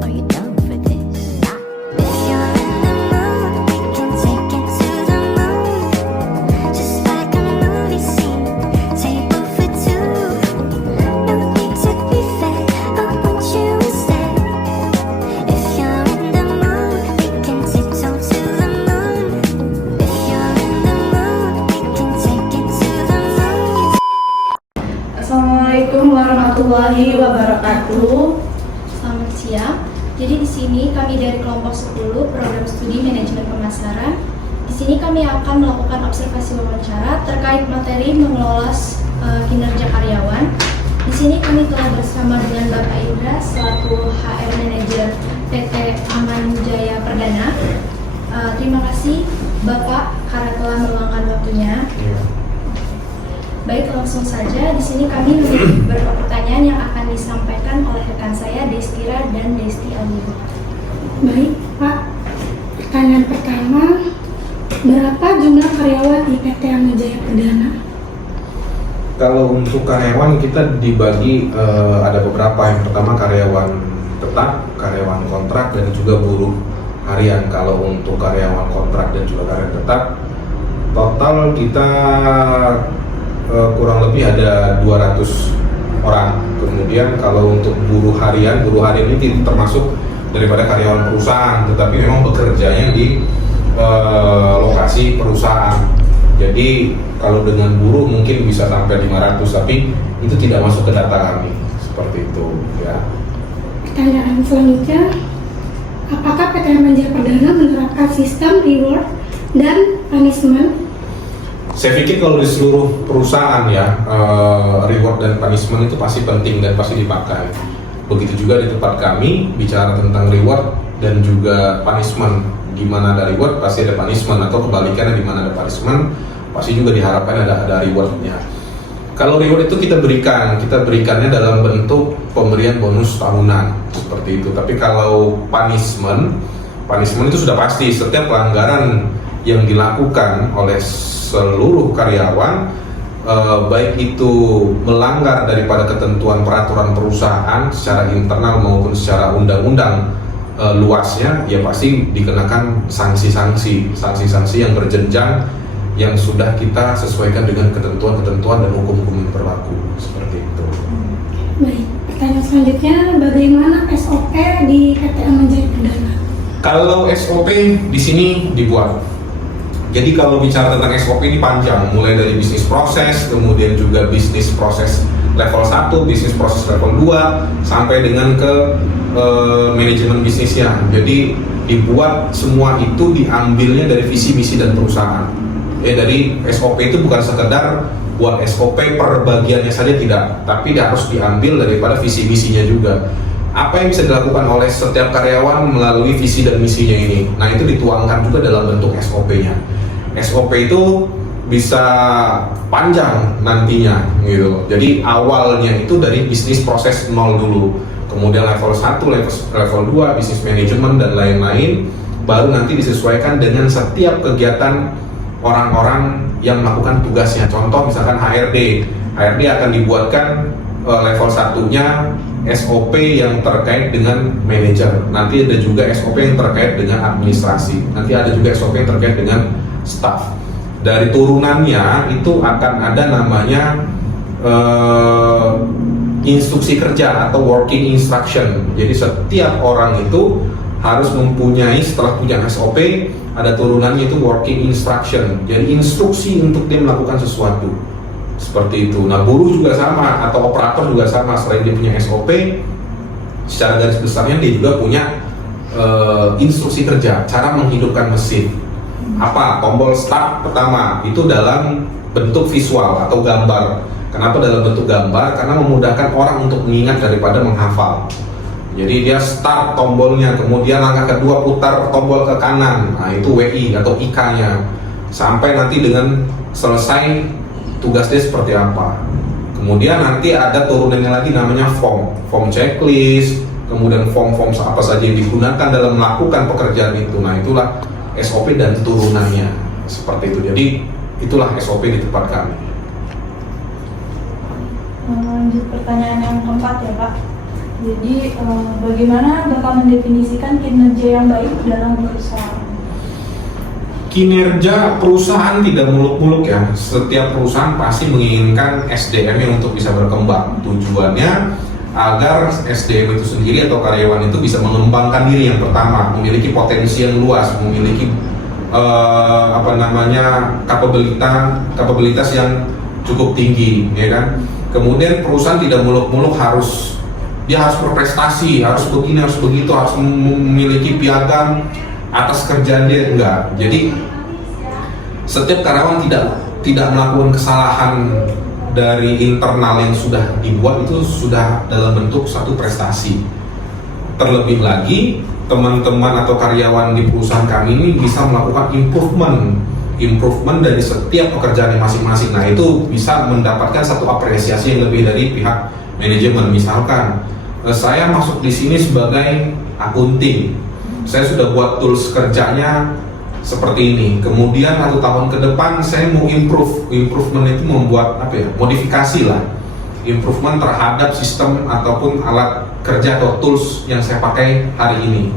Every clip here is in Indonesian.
Are you down for this? If you're in the mood, we can take it to the moon. Just like a movie scene, table for two. No need to be fake, I want you instead. If you're in the mood, we can tiptoe to the moon. If you're in the mood, we can take it to the moon. Assalamualaikum warahmatullahi wabarakatuh. Selamat siang. Jadi di sini kami dari kelompok 10 program studi manajemen pemasaran. Di sini kami akan melakukan observasi wawancara terkait materi mengelola kinerja karyawan. Di sini kami telah bersama dengan Bapak Indra selaku HR Manager PT Aman Jaya Perdana. Terima kasih Bapak karena telah meluangkan waktunya. Baik, langsung saja. Di sini kami memiliki beberapa pertanyaan yang akan disampaikan oleh rekan saya Destira dan Desti Almiro. Baik, Pak. Pertanyaan pertama, berapa jumlah karyawan di PT Aman Jaya Perdana? Kalau untuk karyawan kita dibagi ada beberapa. Yang pertama karyawan tetap, karyawan kontrak, dan juga buruh harian. Kalau untuk karyawan kontrak dan juga karyawan tetap, total kita kurang lebih ada 200 orang. Kemudian kalau untuk buruh harian ini termasuk daripada karyawan perusahaan, tetapi memang bekerjanya di lokasi perusahaan. Jadi kalau dengan buruh mungkin bisa sampai 500, tapi itu tidak masuk ke data kami. Seperti itu ya. Pertanyaan selanjutnya, apakah PT Aman Jaya Perdana menerapkan sistem reward dan punishment? Saya pikir kalau di seluruh perusahaan ya, reward dan punishment itu pasti penting dan pasti dipakai. Begitu juga di tempat kami, bicara tentang reward dan juga punishment. Gimana ada reward, pasti ada punishment, atau kebalikannya di mana ada punishment, pasti juga diharapkan ada rewardnya. Kalau reward itu kita berikannya dalam bentuk pemberian bonus tahunan seperti itu. Tapi kalau punishment itu sudah pasti setiap pelanggaran yang dilakukan oleh seluruh karyawan, baik itu melanggar daripada ketentuan peraturan perusahaan secara internal maupun secara undang-undang luasnya, ya pasti dikenakan sanksi-sanksi yang berjenjang yang sudah kita sesuaikan dengan ketentuan-ketentuan dan hukum-hukum yang berlaku seperti itu. Baik, pertanyaan selanjutnya, bagaimana SOP di PT Aman Jaya Perdana? Kalau SOP di sini dibuat. Jadi kalau bicara tentang SOP ini panjang, mulai dari bisnis proses, kemudian juga bisnis proses level 1, bisnis proses level 2, sampai dengan ke manajemen bisnisnya. Jadi dibuat semua itu diambilnya dari visi misi dan perusahaan. Dari SOP itu bukan sekedar buat SOP per bagiannya saja, tidak, tapi harus diambil daripada visi misinya juga. Apa yang bisa dilakukan oleh setiap karyawan melalui visi dan misinya ini. Nah, itu dituangkan juga dalam bentuk SOP-nya. SOP itu bisa panjang nantinya gitu. Jadi awalnya itu dari bisnis proses 0 dulu. Kemudian level 1, level 2, bisnis manajemen dan lain-lain, baru nanti disesuaikan dengan setiap kegiatan orang-orang yang melakukan tugasnya. Contoh misalkan HRD akan dibuatkan level 1-nya SOP yang terkait dengan manajer. Nanti ada juga SOP yang terkait dengan administrasi. Nanti ada juga SOP yang terkait dengan staff. Dari turunannya itu akan ada namanya instruksi kerja atau working instruction. Jadi setiap orang itu harus mempunyai, setelah punya SOP, ada turunannya itu working instruction. Jadi instruksi untuk dia melakukan sesuatu. Seperti itu. Nah, buruh juga sama, atau operator juga sama. Selain dia punya SOP, secara garis besarnya dia juga punya instruksi kerja, cara menghidupkan mesin. Apa? Tombol start pertama itu dalam bentuk visual atau gambar. Kenapa dalam bentuk gambar? Karena memudahkan orang untuk mengingat daripada menghafal. Jadi dia start tombolnya, kemudian langkah kedua putar tombol ke kanan. Nah, itu WI atau IK-nya. Sampai nanti dengan selesai tugas dia seperti apa. Kemudian nanti ada turunannya lagi namanya form checklist, kemudian form apa saja yang digunakan dalam melakukan pekerjaan itu. Nah, itulah SOP dan turunannya seperti itu. Jadi itulah SOP di tempat kami. Lanjut pertanyaan yang keempat ya Pak. Jadi bagaimana Bapak mendefinisikan kinerja yang baik dalam perusahaan? Kinerja perusahaan tidak muluk-muluk ya. Setiap perusahaan pasti menginginkan SDM-nya untuk bisa berkembang. Tujuannya agar SDM itu sendiri atau karyawan itu bisa mengembangkan diri. Yang pertama, memiliki potensi yang luas, memiliki kapabilitas yang cukup tinggi, ya kan. Kemudian perusahaan tidak muluk-muluk dia harus berprestasi, harus begini, harus begitu, harus memiliki piagam atas kerjaan dia, enggak. Jadi setiap karyawan tidak melakukan kesalahan dari internal yang sudah dibuat itu sudah dalam bentuk satu prestasi. Terlebih lagi teman-teman atau karyawan di perusahaan kami ini bisa melakukan improvement dari setiap pekerjaan masing-masing. Nah, itu bisa mendapatkan satu apresiasi yang lebih dari pihak manajemen. Misalkan saya masuk di sini sebagai akunting, saya sudah buat tools kerjanya seperti ini. Kemudian 1 tahun ke depan saya mau improvement itu membuat modifikasi lah, improvement terhadap sistem ataupun alat kerja atau tools yang saya pakai hari ini.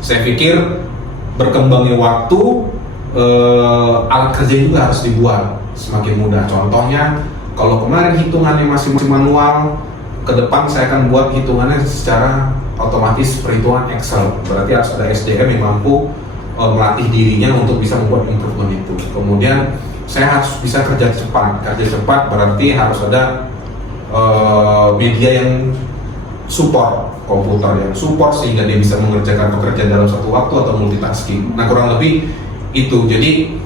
Saya pikir berkembangnya waktu, alat kerja juga harus dibuat semakin mudah. Contohnya, kalau kemarin hitungannya masih manual, ke depan saya akan buat hitungannya secara otomatis perhitungan Excel. Berarti harus ada SDM yang mampu melatih dirinya untuk bisa membuat improvement itu. Kemudian saya harus bisa kerja cepat. Kerja cepat berarti harus ada media yang support, komputer yang support sehingga dia bisa mengerjakan pekerjaan dalam satu waktu atau multitasking. Nah, kurang lebih itu. Jadi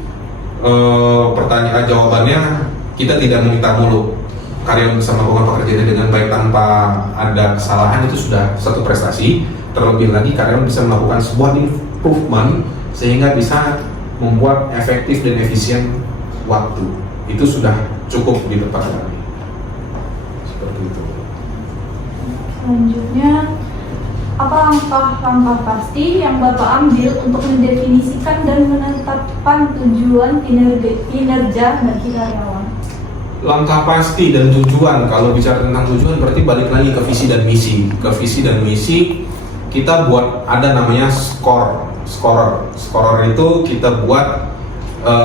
jawabannya, kita tidak meminta muluk. Karyawan bisa melakukan pekerjaannya dengan baik tanpa ada kesalahan, itu sudah satu prestasi. Terlebih lagi karyawan bisa melakukan sebuah improvement sehingga bisa membuat efektif dan efisien waktu. Itu sudah cukup di tempat kami. Seperti itu. Selanjutnya, apa langkah-langkah pasti yang Bapak ambil untuk mendefinisikan dan menetapkan tujuan kinerja bagi karyawan? Langkah pasti dan tujuan, kalau bicara tentang tujuan berarti balik lagi ke visi dan misi. Ke visi dan misi kita buat ada namanya scorer itu kita buat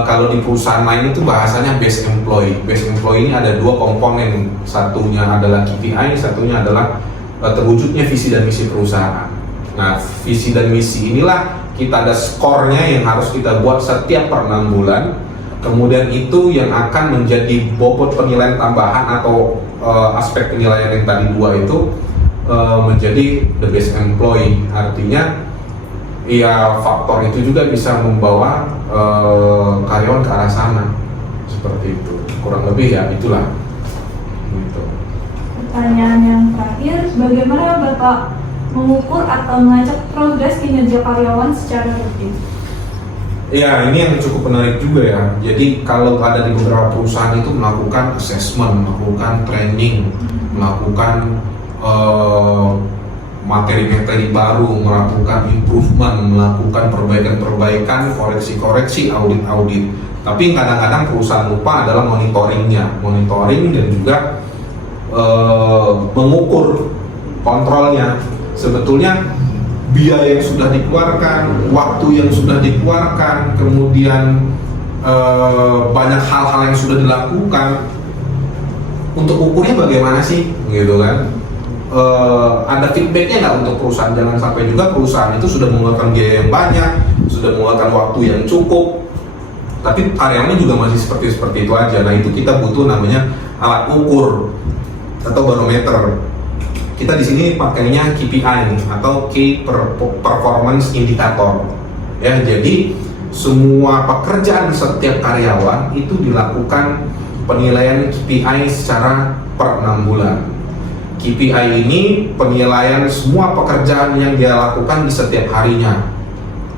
kalau di perusahaan lain itu bahasanya base employee. Base employee ini ada 2 komponen, satunya adalah KPI, satunya adalah terwujudnya visi dan misi perusahaan. Nah, visi dan misi inilah kita ada skornya yang harus kita buat setiap per 6 bulan. Kemudian itu yang akan menjadi bobot penilaian tambahan atau aspek penilaian yang tadi 2 itu menjadi the best employee. Artinya ya faktor itu juga bisa membawa karyawan ke arah sana. Seperti itu. Kurang lebih ya itulah. Gitu. Pertanyaan yang terakhir, bagaimana Bapak mengukur atau melacak progres kinerja karyawan secara rutin? Ya, ini yang cukup menarik juga ya. Jadi kalau ada di beberapa perusahaan itu melakukan assessment, melakukan training, melakukan materi-materi baru, melakukan improvement, melakukan perbaikan-perbaikan, koreksi-koreksi, audit-audit. Tapi kadang-kadang perusahaan lupa adalah monitoring dan juga mengukur kontrolnya. Sebetulnya biaya yang sudah dikeluarkan, waktu yang sudah dikeluarkan, kemudian banyak hal-hal yang sudah dilakukan, untuk ukurnya bagaimana sih, gitu kan? Ada feedbacknya nggak untuk perusahaan? Jangan sampai juga perusahaan itu sudah mengeluarkan biaya yang banyak, sudah mengeluarkan waktu yang cukup, tapi karyawannya juga masih seperti itu aja. Nah, itu kita butuh namanya alat ukur atau barometer. Kita di sini pakainya KPI atau Key Performance Indicator. Ya, jadi semua pekerjaan setiap karyawan itu dilakukan penilaian KPI secara per 6 bulan. KPI ini penilaian semua pekerjaan yang dia lakukan di setiap harinya,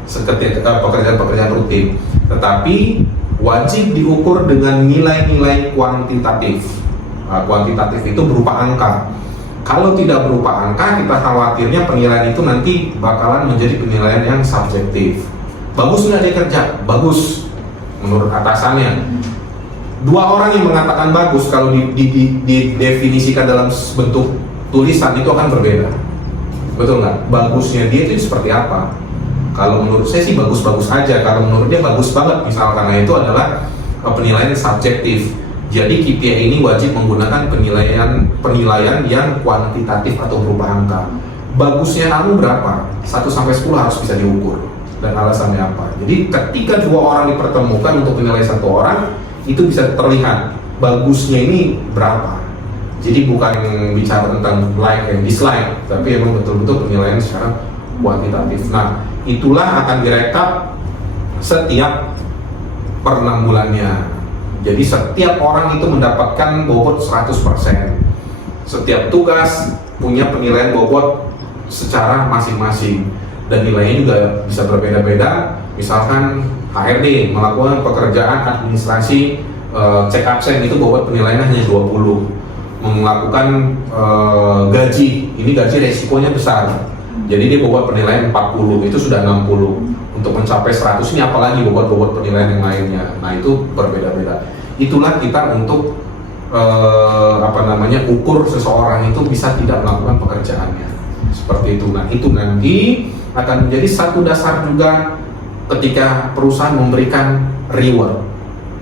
pekerjaan-pekerjaan rutin. Tetapi wajib diukur dengan nilai-nilai kuantitatif. Kuantitatif itu berupa angka. Kalau tidak berupa angka, kita khawatirnya penilaian itu nanti bakalan menjadi penilaian yang subjektif. Bagus nggak dia kerja? Bagus menurut atasannya. 2 orang yang mengatakan bagus, kalau didefinisikan dalam bentuk tulisan itu akan berbeda. Betul nggak? Bagusnya dia itu seperti apa? Kalau menurut saya sih bagus-bagus aja. Kalau menurut dia bagus banget, misal karena itu adalah penilaian subjektif. Jadi KPI ini wajib menggunakan penilaian yang kuantitatif atau berupa angka. Bagusnya kamu berapa? 1 sampai 10 harus bisa diukur. Dan alasannya apa? Jadi ketika 2 orang dipertemukan untuk menilai 1 orang, itu bisa terlihat bagusnya ini berapa. Jadi bukan bicara tentang like and dislike, tapi emang betul-betul penilaian secara kuantitatif. Nah, itulah akan direkap setiap per 6 bulannya. Jadi setiap orang itu mendapatkan bobot 100%. Setiap tugas punya penilaian bobot secara masing-masing. Dan nilainya juga bisa berbeda-beda. Misalkan HRD melakukan pekerjaan administrasi cek absen, itu bobot penilaiannya hanya 20. Melakukan gaji, ini gaji resikonya besar. Jadi dia bobot penilaian 40, itu sudah 60. Untuk mencapai 100 ini apalagi bobot-bobot penilaian yang lainnya. Nah, itu berbeda-beda. Itulah kita untuk ukur seseorang itu bisa tidak melakukan pekerjaannya. Seperti itu. Nah, itu nanti akan menjadi satu dasar juga ketika perusahaan memberikan reward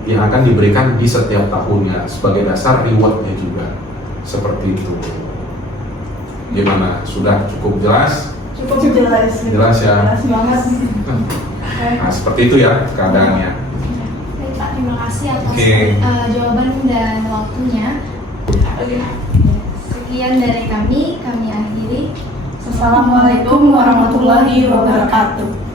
yang akan diberikan di setiap tahunnya sebagai dasar rewardnya juga. Seperti itu. Gimana? Sudah cukup jelas? Cukup jelas. Jelas ya? Jelas banget. Nah, seperti itu ya keadaannya. Baik Pak, terima kasih atas Oke. jawaban dan waktunya. Sekian dari kami akhiri. Assalamualaikum warahmatullahi wabarakatuh.